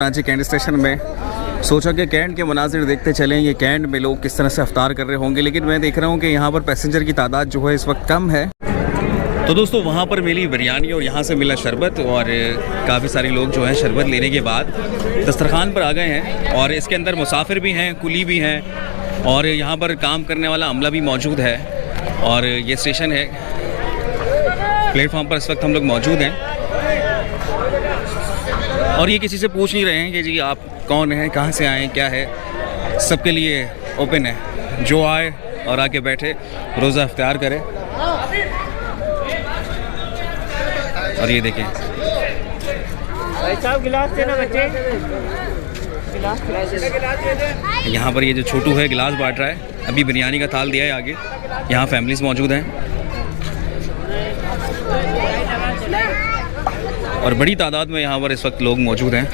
Karachi cantt station में सोचा कि कैंट के मनाजिर देखते चलें। ये कैंट में लोग किस तरह से अफ्तार कर रहे होंगे, लेकिन मैं देख रहा हूँ कि यहाँ पर पैसेंजर की तादाद जो है इस वक्त कम है। तो दोस्तों वहाँ पर मिली बिरयानी और यहाँ से मिला शरबत, और काफ़ी सारे लोग जो हैं शरबत लेने के बाद दस्तरखान पर आ गए हैं। और इसके अंदर मुसाफिर भी हैं, कुली भी हैं, और यहाँ पर काम करने वाला अमला भी मौजूद है। और ये स्टेशन है, प्लेटफॉर्म पर इस वक्त हम लोग मौजूद हैं। और ये किसी से पूछ नहीं रहे हैं कि जी आप कौन हैं, कहाँ से आए, क्या है। सबके लिए ओपन है, जो आए और आके बैठे रोज़ा इफ्तार करें। और ये देखें भाई साहब गिलास देना बच्चे, यहाँ पर ये जो छोटू है गिलास बांट रहा है। अभी बिरयानी का थाल दिया है आगे। यहाँ फैमिलीज मौजूद हैं और बड़ी तादाद में यहाँ पर इस वक्त लोग मौजूद हैं।